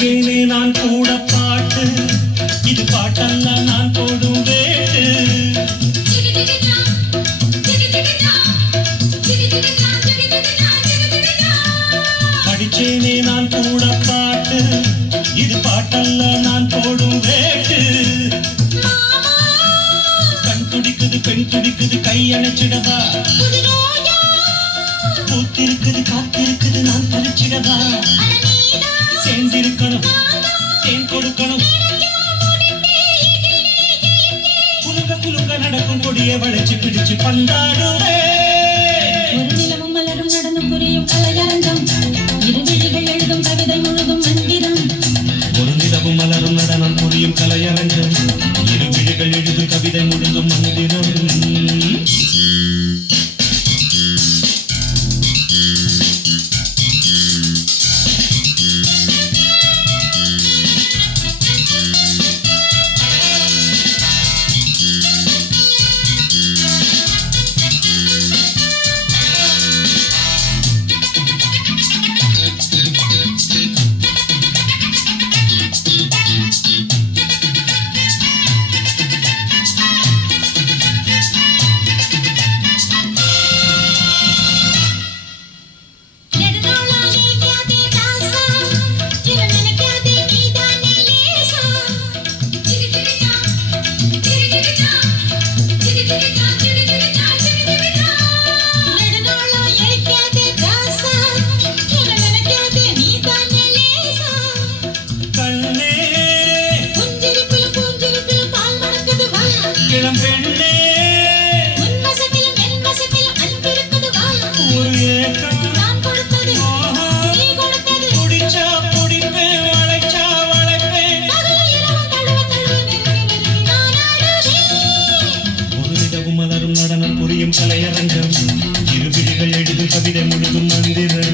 படிச்சேனே நான் கூட பாட்டு, இது பாட்டல்ல நான் போடும் வேட்டு. படிச்சேனே நான் கூட பாட்டு, இது பாட்டல்ல நான் போடும் வேட்டு. கண் துடிக்குது பெண் துடிக்குது கை அணைச்சிடவா, பூத்திருக்குது காத்திருக்குது நான் பறிச்சிடவா. சேர்ந்திருக்கணும் தேன் கொடுக்கணும், குலுங்க குலுங்க நடக்கும் கொடிய வளைச்சு பிடிச்சு பந்தாடுவே. ஒரு நிலவும் மலரும் நடந்து புரியும் கலையரங்கம், இரு விழிகள் எழுதும் கவிதை முழுதும் மந்திரம். ஒரு நிலவும் மலரும் நடனம் புரியும் கலையரங்கம், இரு விழிகள் எழுதும் கவிதை முழுதும் மந்திரம். நடனம் புரியும் கலையரங்கம், இரு விழிகள் எழுதும் கவிதை முழுதும் மந்திரம்.